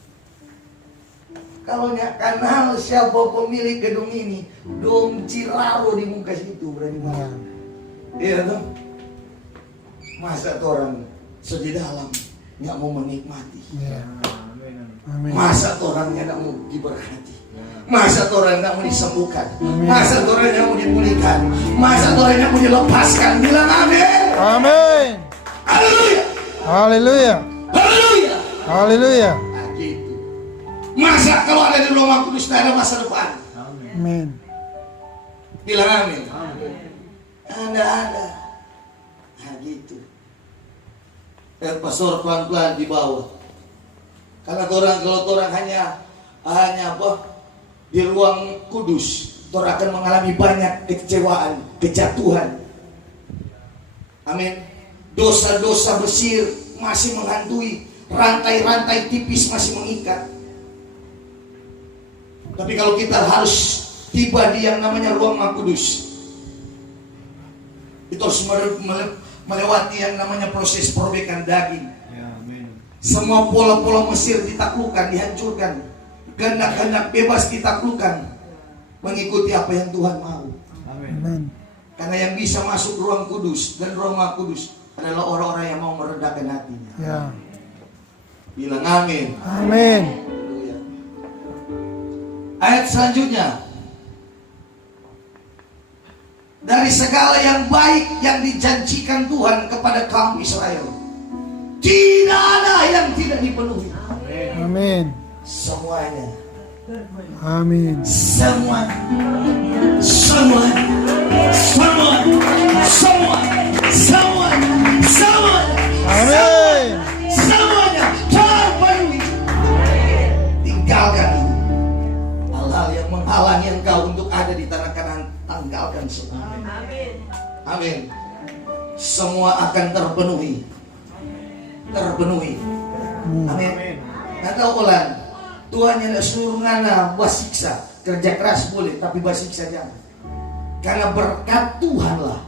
Kalau nggak kenal siapa pemilik gedung ini, dong ciraro di muka situ berani marah. Iya dong. Masa tuh orang sedih dalam nggak mau menikmati. Ya. Amin. Amin. Masa tuh orangnya nggak mau diberkati. Masa tuh orang nggak mau disembuhkan. Amin. Masa tuh orang nggak mau dipulihkan. Masa tuh orang nggak mau dilepaskan. Bilang amin. Amin. Haleluya. Haleluya. Haleluya. Haleluya. Nah, gitu. Masa kalau ada di rumah kudus ada masa depan. Amin. Amin. Bilang amin. Amin. Ada. Nah gitu. Pastor pelan-pelan di bawah. Karena kalau orang hanya apa di ruang kudus, Saudara akan mengalami banyak kekecewaan, kejatuhan. Amin. Dosa-dosa Mesir masih menghantui, rantai-rantai tipis masih mengikat. Tapi kalau kita harus tiba di yang namanya ruang Maha Kudus, itu harus melewati yang namanya proses perobekan daging. Ya, amin. Semua pola-pola Mesir ditaklukkan, dihancurkan. Kehendak-kehendak bebas ditaklukkan, mengikuti apa yang Tuhan mau. Amin. Amin. Karena yang bisa masuk ruang kudus dan ruang Maha Kudus adalah orang-orang yang mau merendahkan hatinya. Ya. Bilang amin. Amin. Haleluya. Ayat selanjutnya. Dari segala yang baik yang dijanjikan Tuhan kepada kaum Israel, tidak ada yang tidak dipenuhi. Amin. Semuanya. Amin. Semua. Semua. Semua. Semua. Semua. Semua. Amin. Semuanya terpenuhi. Tinggalkan itu. Hal-hal yang menghalangi engkau untuk ada di tanah Kanaan, tinggalkan semua. Amin. Semua akan terpenuhi. Terpenuhi. Amin. Kata ulang, Tuhan yang seluruh ngana basiksa, kerja keras boleh, tapi basiksa jangan. Karena berkat Tuhanlah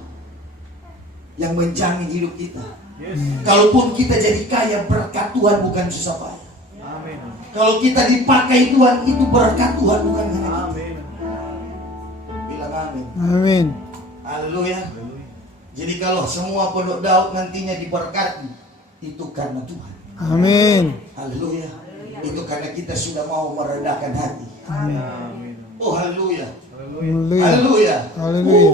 yang menjamin hidup kita. Yes. Kalaupun kita jadi kaya, berkat Tuhan bukan susah payah. Amin. Kalau kita dipakai Tuhan, itu berkat Tuhan bukan hanya kita. Amin. Bilang amin. Amin. Haleluya. Haleluya. Jadi kalau semua penduduk Daud nantinya diberkati, itu karena Tuhan. Amin. Haleluya. Itu karena kita sudah mau merendahkan hati. Amin. Oh haleluya. Haleluya. Haleluya. Haleluya.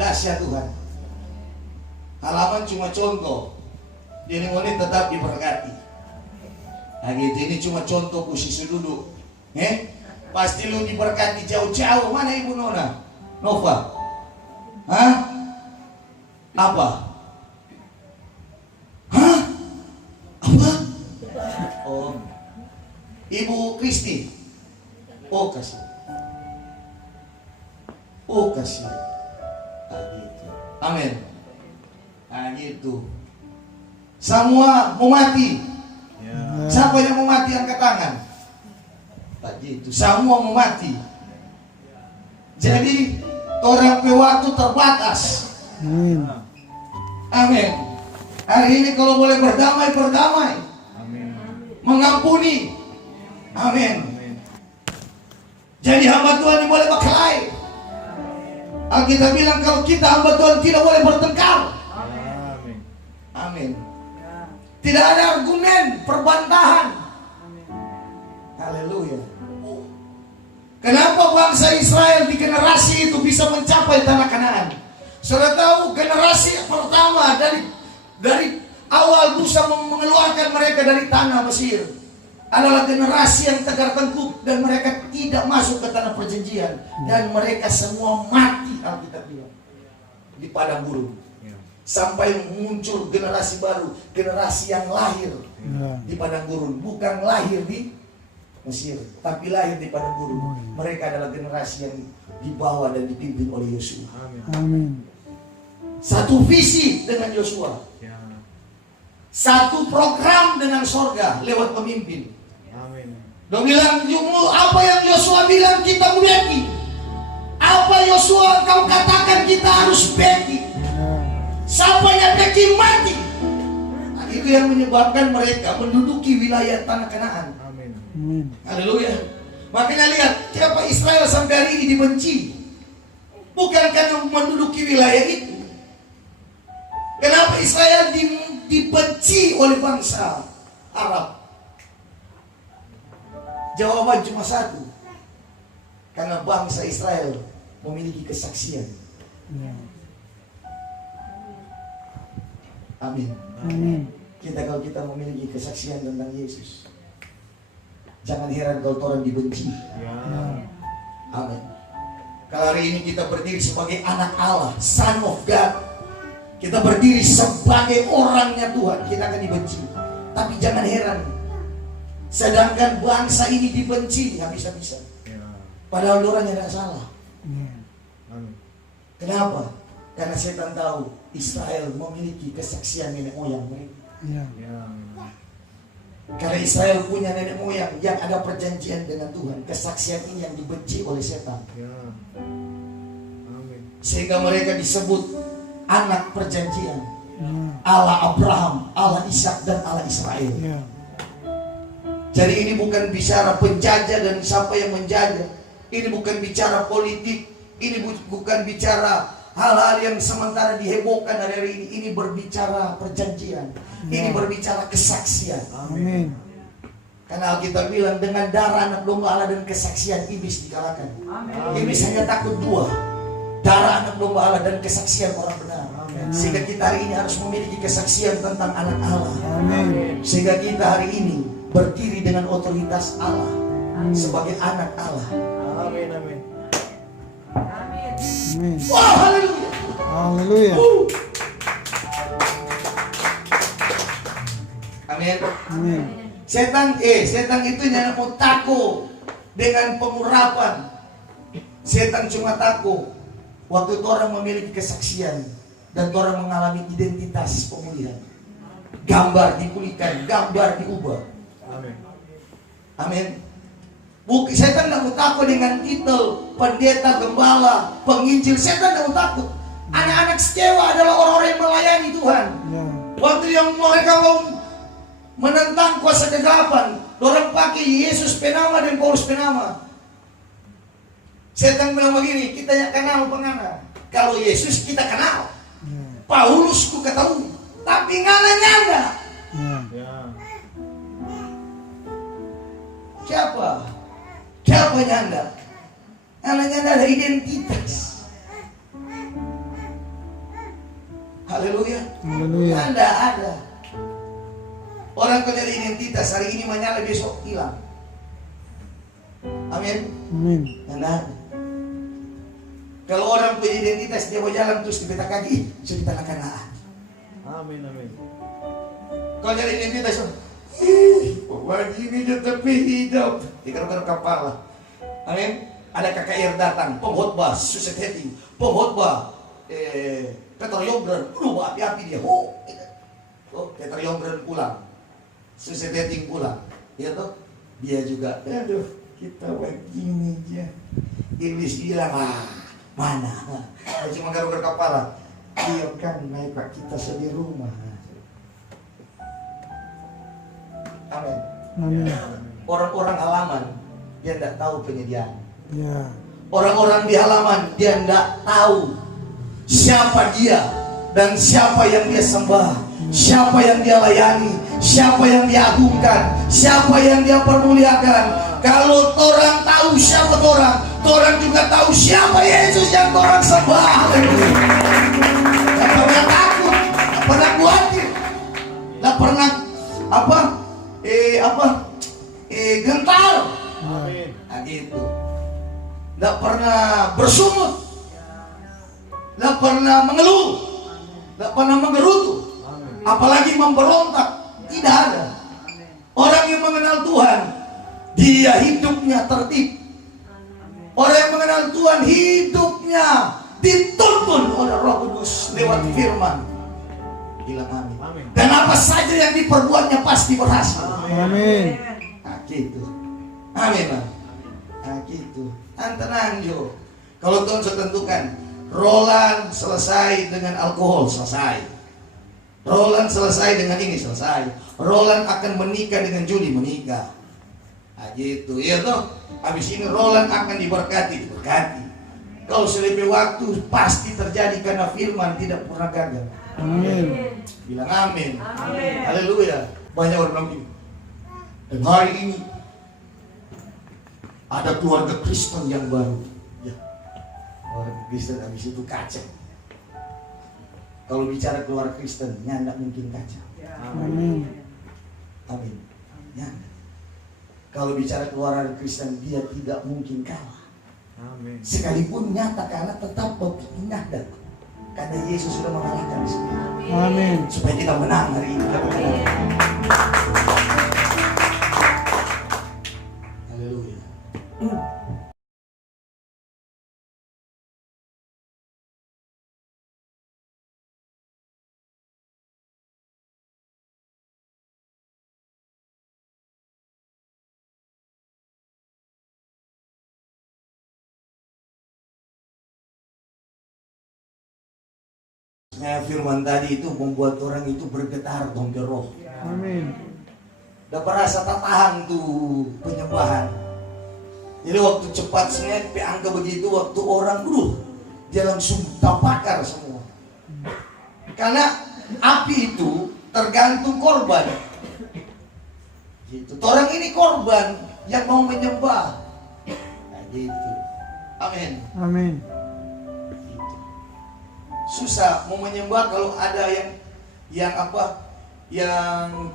Dahsyat Tuhan. Halaman cuma contoh. Jadi ini tetap diberkati. Nah gitu, ini cuma contoh posisi duduk. Pasti lu diberkati jauh-jauh. Mana Ibu Nona? Nova? Hah? Apa? Hah? Apa? Oh. Ibu Kristi. Oh kasih. Oh kasih. Nah, gitu. Amin. Nah gitu. Semua mau mati. Ya. Siapa yang mau mati angkat tangan. Tak gitu. Semua mau mati. Jadi orang waktu terbatas. Amin. Amin. Hari ini kalau boleh berdamai, berdamai. Amin. Mengampuni. Amin. Amin. Jadi hamba Tuhan ini boleh berkelahi. Alkitab bilang kalau kita hamba Tuhan tidak boleh bertengkar. Amin. Amin. Tidak ada argumen, perbantahan. Haleluya. Kenapa bangsa Israel di generasi itu bisa mencapai tanah Kanaan? Saudara tahu generasi pertama dari awal Musa mengeluarkan mereka dari tanah Mesir adalah generasi yang tegar tengkuk dan mereka tidak masuk ke tanah perjanjian dan mereka semua mati, Alkitab bilang, di padang gurun. Ya. Sampai muncul generasi baru, generasi yang lahir Ya. di padang gurun, bukan lahir di Mesir, tapi lahir di padang gurun. Mereka adalah generasi yang dibawa dan dipimpin oleh Yosua. Amin. Amin. Satu visi dengan Yosua, Ya. satu program dengan sorga lewat pemimpin. Amin. Dia bilang, apa yang Yosua bilang kita beki. Apa Yosua kau katakan kita harus beki. Siapa yang beki mati. Nah, itu yang menyebabkan mereka menduduki wilayah tanah Kanaan. Amin. Amin. Haleluya. Makanya lihat, kenapa Israel sampai hari ini dibenci? Bukan karena menduduki wilayah itu. Kenapa Israel dibenci oleh bangsa Arab? Jawaban cuma satu. Karena bangsa Israel memiliki kesaksian. Ya. Amin. Amin. Kalau kita memiliki kesaksian tentang Yesus, jangan heran kalau orang dibenci. Ya. Amin. Kalau hari ini kita berdiri sebagai anak Allah, Son of God, kita berdiri sebagai orangnya Tuhan, kita akan dibenci. Tapi jangan heran, sedangkan bangsa ini dibenci habis-habisan. Ya. Padahal orangnya tidak salah. Kenapa? Karena setan tahu Israel memiliki kesaksian nenek moyang mereka. Ya. Ya. Karena Israel punya nenek moyang yang ada perjanjian dengan Tuhan. Kesaksian ini yang dibenci oleh setan. Ya. Amin. Sehingga mereka disebut anak perjanjian. Ya. Allah Abraham, Allah Ishak dan Allah Israel. Ya. Jadi ini bukan bicara penjajah dan siapa yang menjajah. Ini bukan bicara politik. Ini bukan bicara hal-hal yang sementara dihebohkan hari ini. Ini berbicara perjanjian. Ini berbicara kesaksian. Amin. Karena Alkitab bilang dengan darah anak domba Allah dan kesaksian iblis dikalahkan. Iblis hanya takut dua. Darah anak domba Allah dan kesaksian orang benar. Sehingga kita hari ini harus memiliki kesaksian tentang anak Allah. Amin. Sehingga kita hari ini berdiri dengan otoritas Allah sebagai anak Allah. Amin. Amin. Amin. Wow, haleluya. Haleluya. Amin. Amin. Setan itu hanya mau takut dengan pengurapan. Setan cuma takut waktu itu orang memiliki kesaksian dan orang mengalami identitas pemulihan. Gambar dipulihkan, gambar diubah. Amin. Amin. Setan tidak mau takut dengan titel pendeta, gembala, penginjil. Setan tidak mau takut. Anak-anak sekewa adalah orang-orang yang melayani Tuhan. Ya. Waktu yang mereka mau menentang kuasa kegelapan, orang pakai Yesus penama dan Paulus penama. Setan bilang begini, kita yang kenal pengana. Kalau Yesus kita kenal, Ya. Paulus ku ketahui, tapi ngana-ngana. Ya. Ya. Siapa? Siapa nyanda? Ngana-ngana ada identitas. Haleluya. Haleluya. Anda ada. Orang kau dari identitas hari ini menyala besok hilang. Amin. Amin. Anda ada. Kalau orang punya identitas dia mau jalan terus di peta kaki, sudah ditanakan. Amin. Amin. Kau jadi identitas, begini dia tapi hidup. Dikira-kira kepala. Amin. Ada KKR datang, pengkhotbah, suset heading, pengkhotbah, Peter Yongren, api-api dia. Peter Yongren pulang, suset heading pulang. Ya toh, dia juga. Aduh, kita begini aja. Iblis bilang, mana? Cuma garuk-garuk kepala. Iya kan, naik pak kita sedih rumah. Amin. Amin. Orang-orang halaman dia tidak tahu penyediaan. Ya. Orang-orang di halaman dia tidak tahu siapa dia dan siapa yang dia sembah, siapa yang dia layani, siapa yang dia agungkan, siapa yang dia permuliakan. Kalau orang tahu siapa orang juga tahu siapa Yesus yang orang sembah. Tidak pernah takut, tidak pernah khawatir, tidak pernah gentar. Amin. Nah, gitu. Tidak pernah bersungut, tidak pernah mengeluh, tidak pernah menggerutu, apalagi memberontak. Tidak ada. Orang yang mengenal Tuhan, dia hidupnya tertib. Orang yang mengenal Tuhan, hidupnya dituntun oleh Roh Kudus lewat firman. Bilang amin. Amin. Dan apa saja yang diperbuatnya pasti berhasil. Amin. Nah, gitu. Amin, Bang. Nah, gitu. Tenang, Jo. Kalau Tuhan sudah tentukan, Roland selesai dengan alkohol, selesai. Roland selesai dengan ini, selesai. Roland akan menikah dengan Juli, menikah. Nah, gitu. Iya toh. Habis ini Roland akan diberkati, diberkati. Kalau selipih waktu pasti terjadi karena firman tidak pernah gagal. Amin. Bilang amin. Haleluya. Banyak orang bilang ini. Dan hari ini ada keluarga Kristen yang baru. Ya. Keluarga Kristen habis itu kacau. Kalau bicara keluarga Kristen, nyanda mungkin kacau. Amin. Amin. Nyanda. Kalau bicara keluarga Kristen, dia tidak mungkin kalah. Amin. Sekalipun nyata kalah, tetap nyanda. Karena Yesus sudah mengalahkan semua. Amin. Supaya kita menang hari ini. Haleluya. Maksudnya firman tadi itu membuat orang itu bergetar dong ke roh. Amin. Udah berasa tak tahan tuh penyembahan. Jadi waktu cepat sengaja angka begitu, waktu orang dia langsung terbakar semua. Karena api itu tergantung korban. Gitu. Orang ini korban yang mau menyembah. Nah, gitu. Amin. Amin. Gitu. Susah mau menyembah kalau ada yang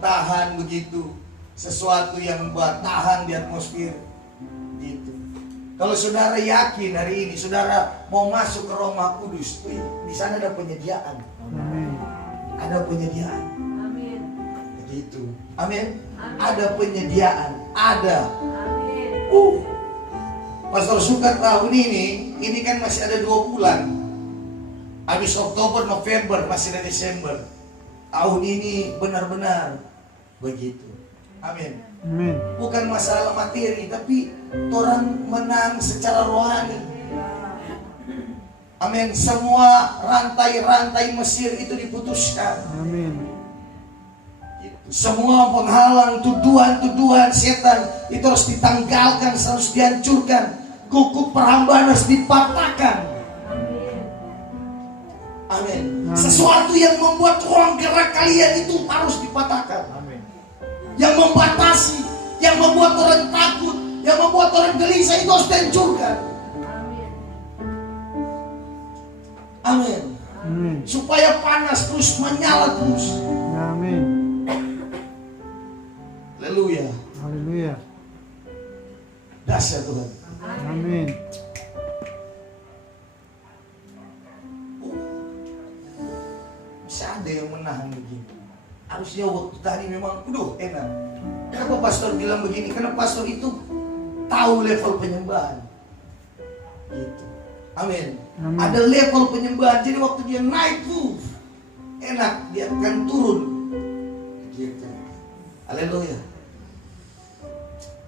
tahan begitu, sesuatu yang buat tahan di atmosfer. Gitu. Kalau saudara yakin hari ini saudara mau masuk ke Roma Kudus, di sana ada penyediaan. Amin. Ada penyediaan. Amin. Begitu. Amin. Amin. Ada penyediaan. Ada. Amin. Pastor suka tahun ini kan masih ada 2 bulan. Habis Oktober, November, masih ada Desember. Tahun ini benar-benar begitu. Amin. Amin. Bukan masalah materi, tapi orang menang secara rohani. Amin. Semua rantai-rantai Mesir itu diputuskan. Amin. Semua penghalang, tuduhan-tuduhan setan itu harus ditanggalkan, harus dihancurkan. Kuku perhambahan harus dipatahkan. Amin. Sesuatu yang membuat ruang gerak kalian itu harus dipatahkan. Amin. Yang membatasi, yang membuat orang takut, yang membuat orang gelisah itu harus dihancurkan. Amin. Amin. Supaya panas terus menyala terus. Amin. Haleluya. Haleluya. Dahsyat Tuhan. Amin. Bisa ada yang menahan begini. Harusnya waktu tadi memang enak. Kenapa pastor bilang begini? Karena pastor itu tahu level penyembahan. Gitu. Amin. Amin. Ada level penyembahan. Jadi waktu dia naik tuh enak, dia akan turun. Gitu. Haleluya.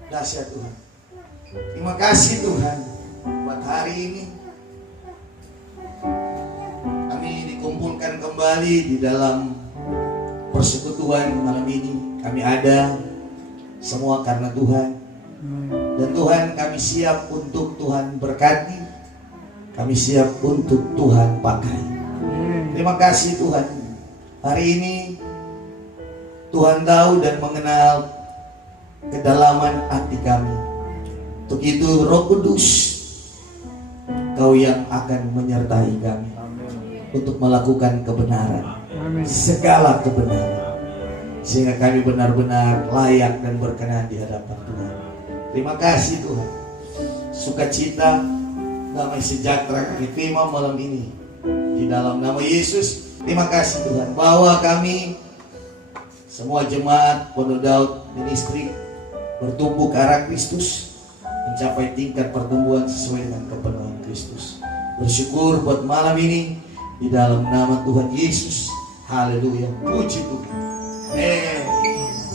Dahsyat Tuhan. Terima kasih Tuhan buat hari ini. Kami dikumpulkan kembali di dalam persekutuan malam ini. Kami ada semua karena Tuhan. Dan Tuhan, kami siap untuk Tuhan berkati. Kami siap untuk Tuhan pakai. Terima kasih Tuhan. Hari ini Tuhan tahu dan mengenal kedalaman hati kami. Untuk itu Roh Kudus, Kau yang akan menyertai kami untuk melakukan kebenaran. Amin. Segala kebenaran, sehingga kami benar-benar layak dan berkenan di hadapan Tuhan. Terima kasih Tuhan. Sukacita, damai sejahtera kami terima malam ini di dalam nama Yesus. Terima kasih Tuhan bahwa kami semua jemaat Pondok Daud Ministry bertumbuh ke arah Kristus, mencapai tingkat pertumbuhan sesuai dengan kepenuhan Kristus. Bersyukur buat malam ini di dalam nama Tuhan Yesus. Haleluya. Puji Tuhan. Amin.